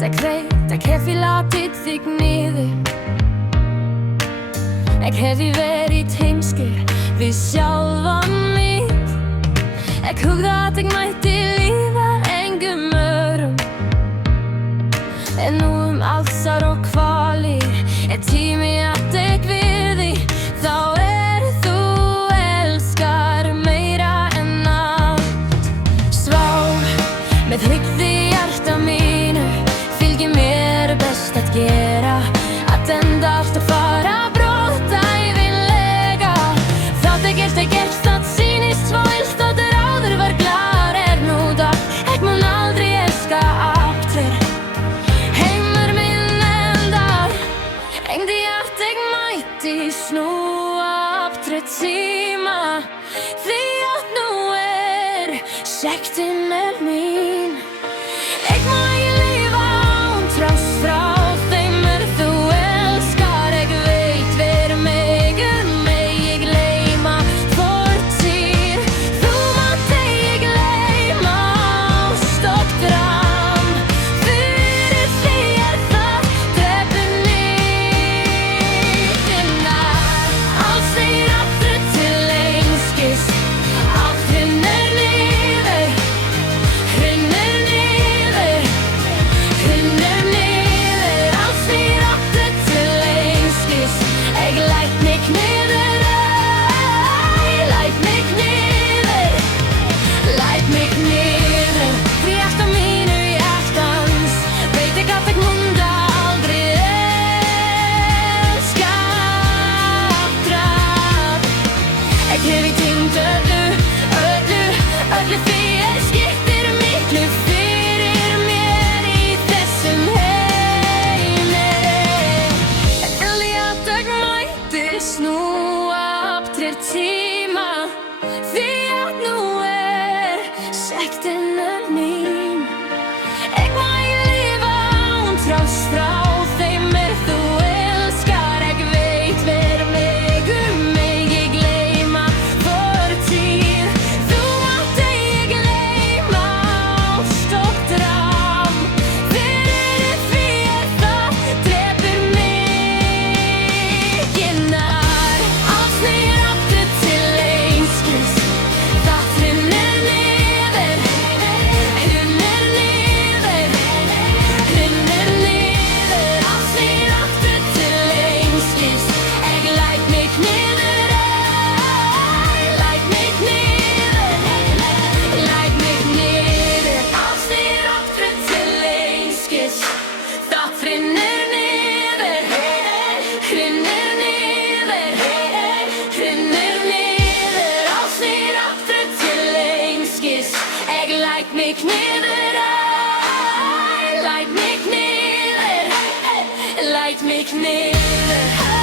Jeg veit, ég hef látið þig niður. Ég hef verið tengskir við sjálfan mig. Ég hugða að ég mætti lífa engum öðrum. En nú alsar og kvalir tími að ég virði. Þá þú elskar meira en allt. Svá með hryggði hjarta mínu, fylgir mér best að gera. Að enda allt að fara brott ævinlega. Þátt ég gert það sýnist svo illt að ráður var klar. Nú dag, ég mun aldrei elska aftur. Heimur minn endar, engdi að ég mætti snúa aftur tíma. Því að nú sektin mín. Ég má ekki lifa án trás frá þeim þú elskar. Ég veit hver mig ég gleyma fortíð. Þú mátt ekki gleyma ást og drám. Fyrir því það drepur nýjuna. Allt segir aftur til einskis. Allt hrinnur niður. Hrinnur niður. Hrinnur niður. Allt segir aftur til einskis. Ég læt mig niður. Læt mig niður. Læt mig niður. Því hjarta mínu hjartans veit ég að ég mun aldrei elska aftur. Ég hef týnt öllu því skiptir miklu fyrir mér í þessum heimi. Ég vildi að ég mætti snúa aftur tíma. Því að nú sektin mín. Ég má ekki lifa án trás frá þeim þú elskar. Ég veit hver mig ég gleyma fortíð. Þú mátt ekki gleyma ást og drám. Fyrir því það drepur nýjunnar. Allt snýr aftur til einskis. Það hrinnur niður. Hrinnur niður. Hrinnur niður. Allt snýr aftur til einskis. Ég læt mig niður. Læt mig niður. Læt mig niður. Allt snýr aftur til einskis. Það hrinnur niður. Hrinnur niður. Hrinnur niður. Allt snýr aftur til einskis. Ég læt mig niður. Læt mig niður. Læt mig niður.